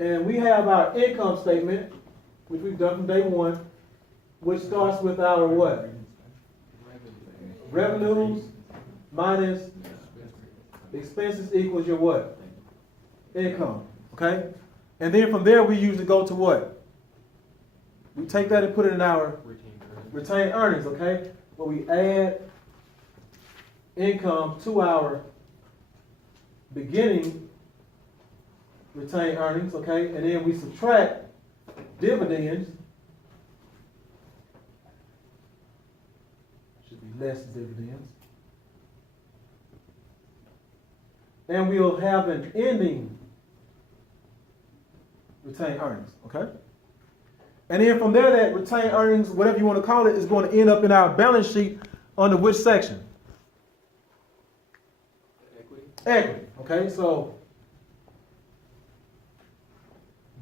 And we have our income statement, which we've done from day one, which starts with our what? Revenues minus expenses equals your what? Income, okay? And then from there we usually go to what? We take that and put it in our retained earnings, okay? Where we add income to our beginning retained earnings, okay? And then we subtract dividends. Should be less dividends. And we'll have an ending retained earnings, okay? And then from there, that retained earnings, whatever you want to call it, is going to end up in our balance sheet under which section? Equity. Okay, so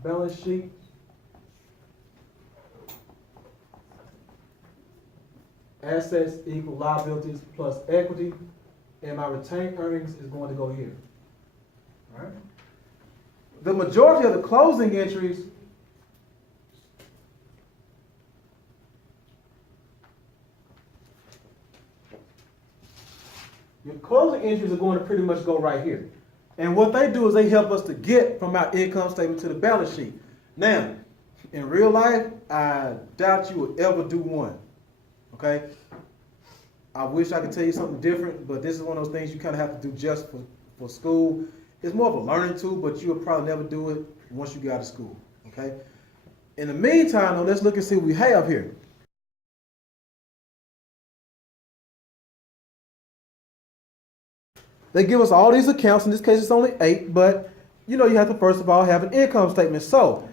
balance sheet. Assets equal liabilities plus equity. And my retained earnings is going to go here. All right. The majority of the closing entries your closing entries are going to pretty much go right here. And what they do is they help us to get from our income statement to the balance sheet. Now, in real life, I doubt you would ever do one. Okay? I wish I could tell you something different, but this is one of those things you kind of have to do just for school. It's more of a learning tool, but you'll probably never do it once you get out of school. Okay? In the meantime, though, let's look and see what we have here. They give us all these accounts. In this case, it's only 8, but you know you have to first of all have an income statement. So,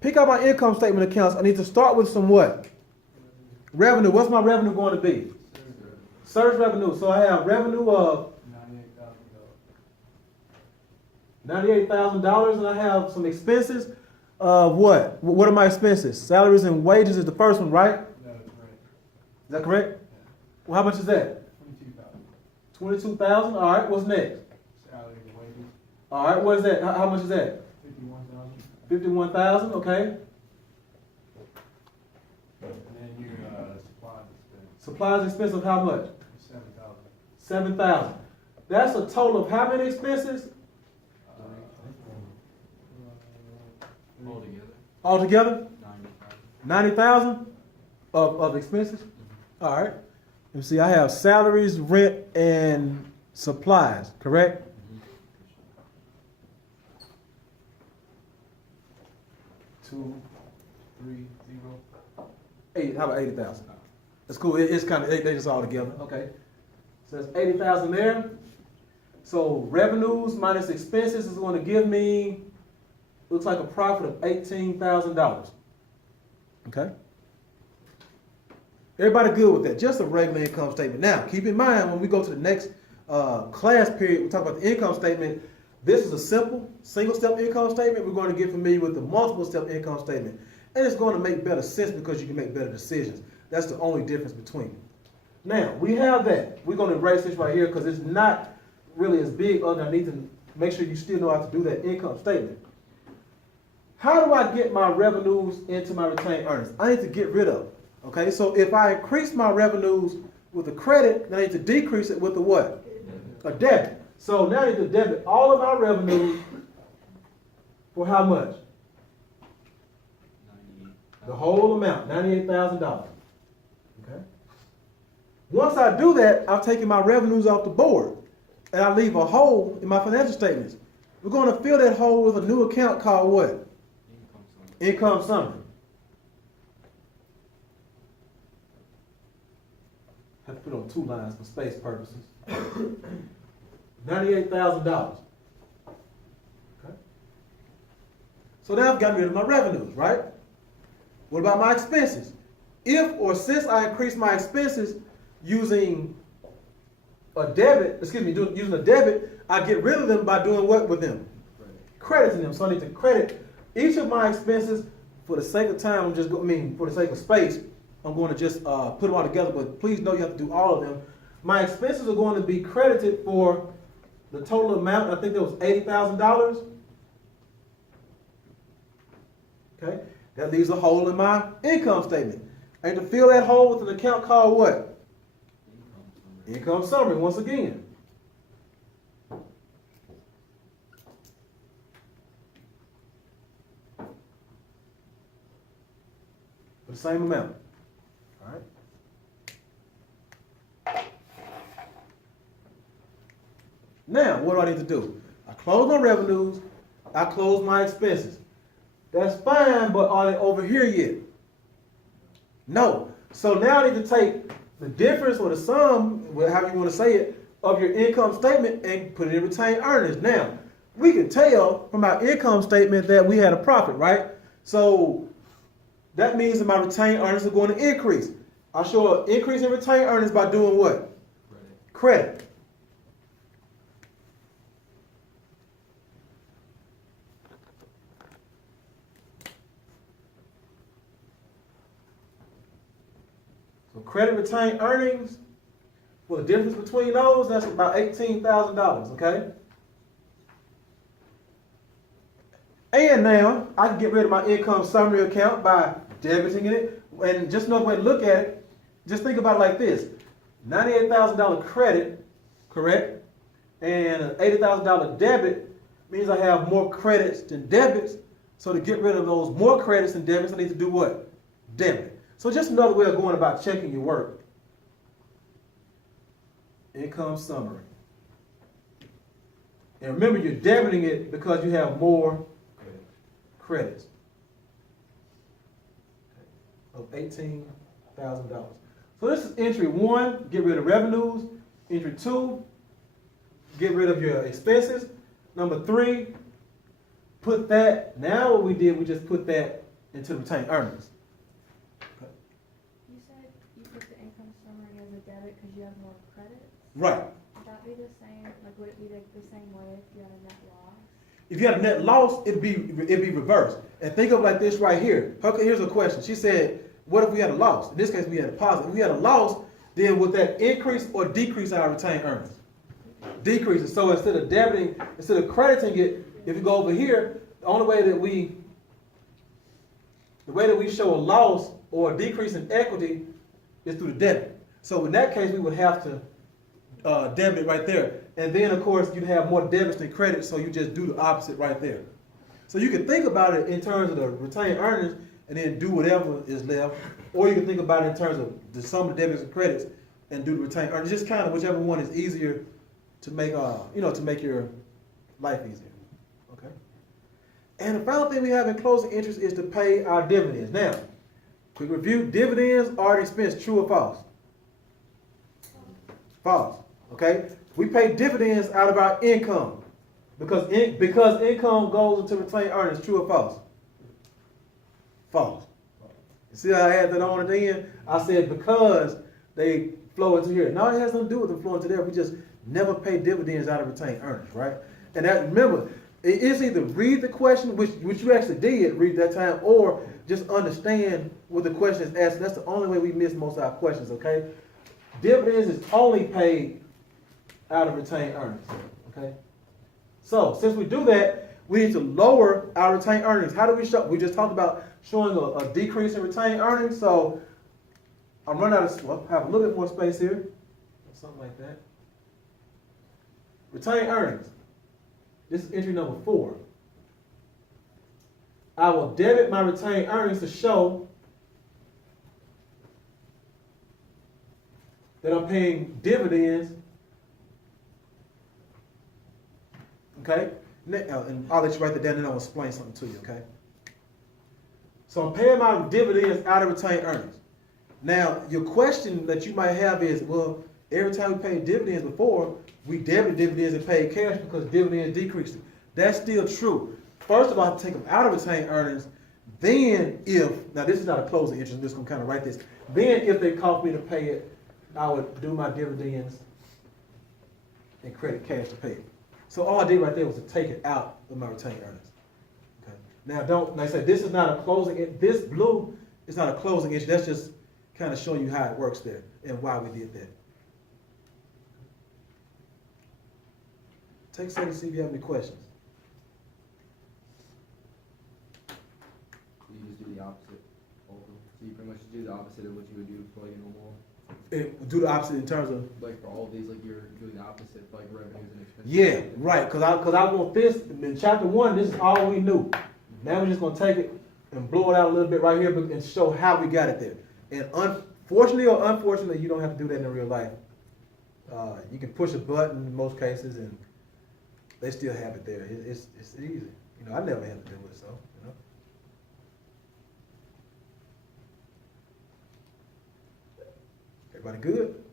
pick out my income statement accounts. I need to start with some what? Revenue. What's my revenue going to be? Service revenue. So I have revenue of $98,000, and I have some expenses of what? What are my expenses? Salaries and wages is the first one, right? That is correct. Is that correct? Well, how much is that? 22,000. All right. What's next? Salary and wages. All right. What is that? How much is that? 51,000. 51,000. Okay. And then your supplies expense. Supplies expense of how much? 7,000. 7,000. That's a total of how many expenses? Altogether? 90,000 of expenses? All right. Let me see, I have salaries, rent, and supplies, correct? 2, 3, 0, 8. How about 80,000? That's cool. It's kind of, they just all together. Okay. So that's 80,000 there. So revenues minus expenses is going to give me, looks like a profit of $18,000. Okay. Everybody good with that? Just a regular income statement. Now, keep in mind when we go to the next class period, we talk about the income statement. This is a simple single-step income statement. We're going to get familiar with the multiple-step income statement. And it's going to make better sense because you can make better decisions. That's the only difference between them. Now, we have that. We're going to erase this right here because it's not really as big underneath, and make sure you still know how to do that income statement. How do I get my revenues into my retained earnings? I need to get rid of. Okay, so if I increase my revenues with a credit, then I need to decrease it with a what? A debit. So now I need to debit all of my revenues for how much? The whole amount, $98,000. Okay. Once I do that, I've taken my revenues off the board, and I leave a hole in my financial statements. We're going to fill that hole with a new account called what? Income summary. I have to put on 2 lines for space purposes. $98,000. Okay. So now I've gotten rid of my revenues, right? What about my expenses? If or since I increase my expenses using a debit, using a debit, I get rid of them by doing what with them? Crediting them. So I need to credit each of my expenses. For the sake of time, for the sake of space, I'm going to just put them all together, but please know you have to do all of them. My expenses are going to be credited for the total amount. I think that was $80,000. Okay? That leaves a hole in my income statement. And to fill that hole with an account called what? Income summary, once again. For the same amount. All right? Now, what do I need to do? I close my revenues, I close my expenses. That's fine, but are they over here yet? No. So now I need to take the difference or the sum, however you want to say it, of your income statement and put it in retained earnings. Now, we can tell from our income statement that we had a profit, right? So that means that my retained earnings are going to increase. I show an increase in retained earnings by doing what? Credit. So credit retained earnings, well, the difference between those, that's about $18,000, okay? And now, I can get rid of my income summary account by debiting it. And just another way to look at it, just think about it like this. $98,000 credit, correct? And an $80,000 debit means I have more credits than debits. So to get rid of those more credits than debits, I need to do what? Debit. So just another way of going about checking your work. Income summary. And remember, you're debiting it because you have more credits of $18,000. So this is entry 1, get rid of revenues. Entry 2, get rid of your expenses. Number 3, put that, now what we did, we just put that into retained earnings. Okay. You said you put the income summary as a debit because you have more credits? Right. Would that be the same, like would it be like the same way if you had a net loss? If you had a net loss, it'd be reversed. And think of it like this right here. Okay, here's a question. She said, what if we had a loss? In this case, we had a positive. If we had a loss, then would that increase or decrease our retained earnings? Decreases. So instead of debiting, instead of crediting it, if you go over here, the only way that we show a loss or a decrease in equity is through the debit. So in that case, we would have to debit it right there. And then, of course, you'd have more debits than credits, so you just do the opposite right there. So you can think about it in terms of the retained earnings and then do whatever is left. Or you can think about it in terms of the sum of debits and credits and do the retained earnings. Just kind of whichever one is easier to make, to make your life easier. Okay? And the final thing we have in closing interest is to pay our dividends. Now, quick review, dividends are an expense, true or false? False. Okay? We pay dividends out of our income because income goes into retained earnings. True or false? False. You see how I had that on at the end? I said because they flow into here. No, it has nothing to do with them flowing into there. We just never pay dividends out of retained earnings, right? And that, remember, it is either read the question, which you actually did read that time, or just understand what the question is asking. That's the only way we miss most of our questions, okay? Dividends is only paid out of retained earnings, okay? So, since we do that, we need to lower our retained earnings. How do we show? We just talked about showing a decrease in retained earnings, so I'm running out of, well, have a little bit more space here, something like that. Retained earnings. This is entry number 4. I will debit my retained earnings to show that I'm paying dividends. Okay? And I'll let you write that down and I'll explain something to you, okay? So I'm paying my dividends out of retained earnings. Now, your question that you might have is, well, every time we paid dividends before, we debited dividends and paid cash because dividends decreased. That's still true. First of all, I have to take them out of retained earnings. Then now this is not a closing interest, I'm just going to kind of write this. Then if they cost me to pay it, I would do my dividends and credit cash to pay it. So all I did right there was to take it out of my retained earnings. Okay. Now like I said, this is not a closing, this blue is not a closing issue. That's just kind of showing you how it works there and why we did that. Take a second to see if you have any questions. opposite. Ultimately. So you pretty much do the opposite of what you would do for like a normal. Do the opposite in terms of. Like for all of these, like you're doing the opposite for like revenues and expenses. Yeah, right. Cause I want this in chapter 1. This is all we knew. Now we're just gonna take it and blow it out a little bit right here, and show how we got it there. And unfortunately or unfortunately, you don't have to do that in real life. You can push a button in most cases, and they still have it there. It's easy. You know, I never had to do it, so you know. Everybody good?